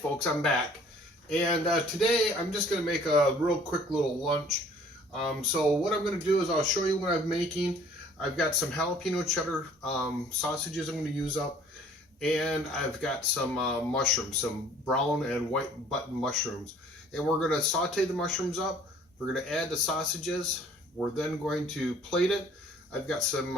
Folks, I'm back, and today I'm just going to make a real quick little lunch. So what I'm going to do is I'll show you what I'm making. I've got some jalapeno cheddar sausages I'm going to use up, and I've got some mushrooms, some brown and white button mushrooms, and we're going to saute the mushrooms up. We're going to add the sausages. We're then going to plate it. I've got some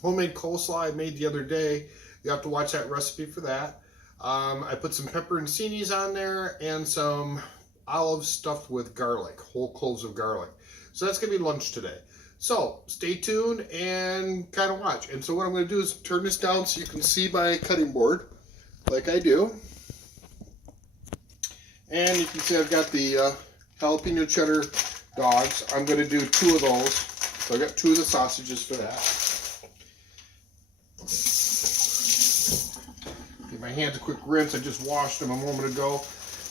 homemade coleslaw I made the other day. You have to watch that recipe for that. I put some pepperoncinis on there and some olives stuffed with garlic, whole cloves of garlic. So that's going to be lunch today. So stay tuned and kind of watch. And so what I'm going to do is turn this down so you can see my cutting board like I do. And you can see I've got the jalapeno cheddar dogs. I'm going to do 2 of those. So I got 2 of the sausages for that. Give my hands a quick rinse. I just washed them a moment ago.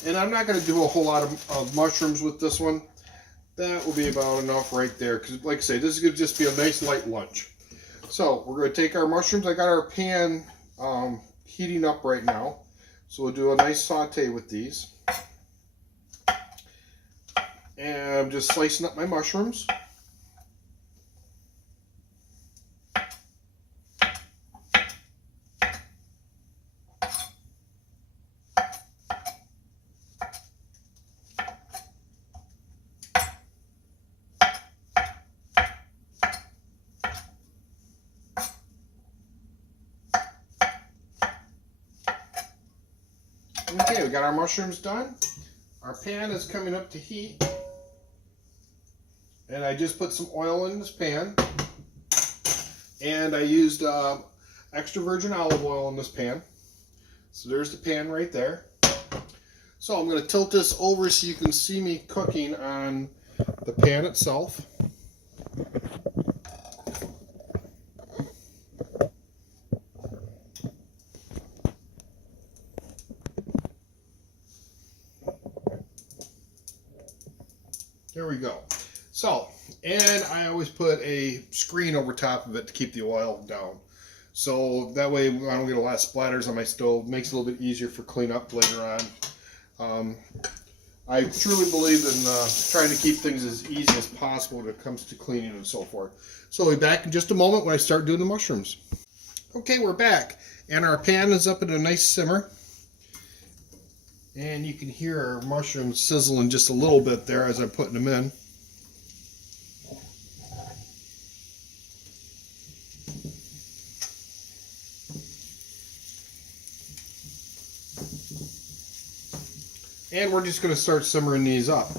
And I'm not going to do a whole lot of mushrooms with this one. That will be about enough right there. Because like I say, this is going to just be a nice light lunch. So we're going to take our mushrooms. I got our pan heating up right now. So we'll do a nice saute with these. And I'm just slicing up my mushrooms. Okay, we got our mushrooms done. Our pan is coming up to heat. And I just put some oil in this pan. And I used extra virgin olive oil in this pan. So there's the pan right there. So I'm going to tilt this over so you can see me cooking on the pan itself. There we go. So, and I always put a screen over top of it to keep the oil down. So that way I don't get a lot of splatters on my stove. Makes it a little bit easier for cleanup later on. I truly believe in trying to keep things as easy as possible when it comes to cleaning and so forth. So we'll be back in just a moment when I start doing the mushrooms. Okay, we're back. And our pan is up at a nice simmer. And you can hear our mushrooms sizzling just a little bit there as I'm putting them in. And we're just going to start simmering these up.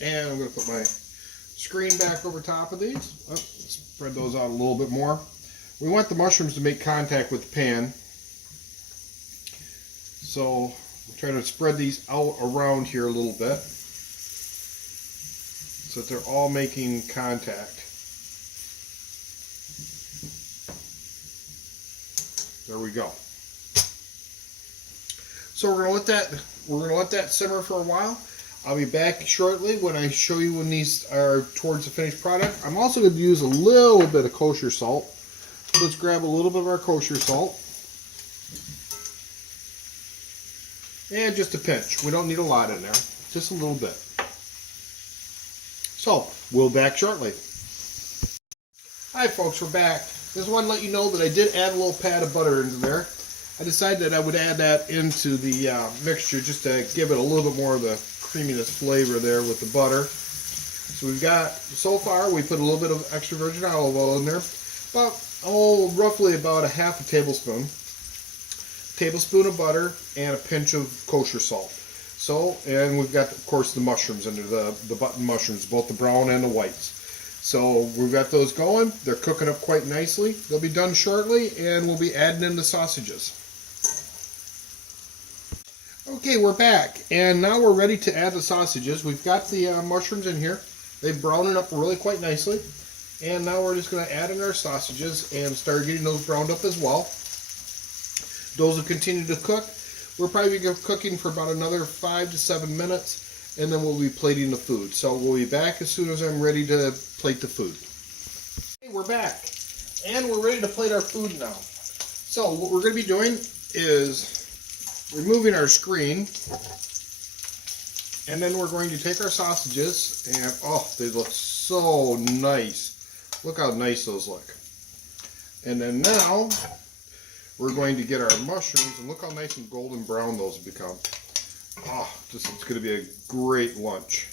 And I'm going to put my screen back over top of these. Oh, spread those out a little bit more. We want the mushrooms to make contact with the pan. So we're trying to spread these out around here a little bit so that they're all making contact. There we go. So we're going to let that simmer for a while. I'll be back shortly when I show you when these are towards the finished product. I'm also going to use a little bit of kosher salt. So let's grab a little bit of our kosher salt. And just a pinch. We don't need a lot in there. Just a little bit. So, we'll be back shortly. Hi folks, we're back. Just want to let you know that I did add a little pat of butter into there. I decided that I would add that into the mixture just to give it a little bit more of the creaminess flavor there with the butter. So we've got, so far, we put a little bit of extra virgin olive oil in there. Roughly about a half a tablespoon. Tablespoon of butter and a pinch of kosher salt. So, and we've got, of course, the mushrooms under the button mushrooms, both the brown and the whites. So we've got those going. They're cooking up quite nicely. They'll be done shortly, and we'll be adding in the sausages. Okay, we're back, and now we're ready to add the sausages. We've got the mushrooms in here. They've browned up really quite nicely. And now we're just going to add in our sausages and start getting those browned up as well. Those will continue to cook. We're probably cooking for about another 5 to 7 minutes, and then we'll be plating the food. So we'll be back as soon as I'm ready to plate the food. Okay, we're back, and we're ready to plate our food now. So what we're going to be doing is removing our screen. And then we're going to take our sausages and, oh, they look so nice. Look how nice those look. And then now we're going to get our mushrooms, and look how nice and golden brown those have become. Oh, this is going to be a great lunch.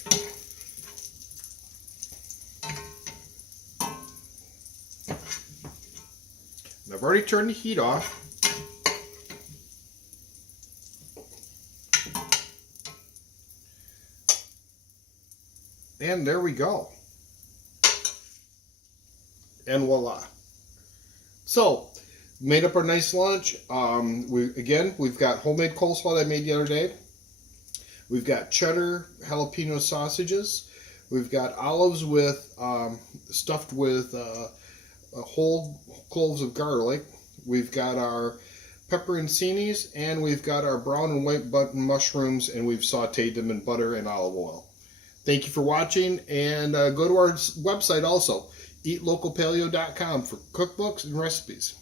And I've already turned the heat off. And there we go. And voila. So, made up our nice lunch. We've got homemade coleslaw that I made the other day. We've got cheddar jalapeno sausages. We've got olives with stuffed with whole cloves of garlic. We've got our pepperoncinis, and we've got our brown and white button mushrooms, and we've sauteed them in butter and olive oil. Thank you for watching, and go to our website also, eatlocalpaleo.com, for cookbooks and recipes.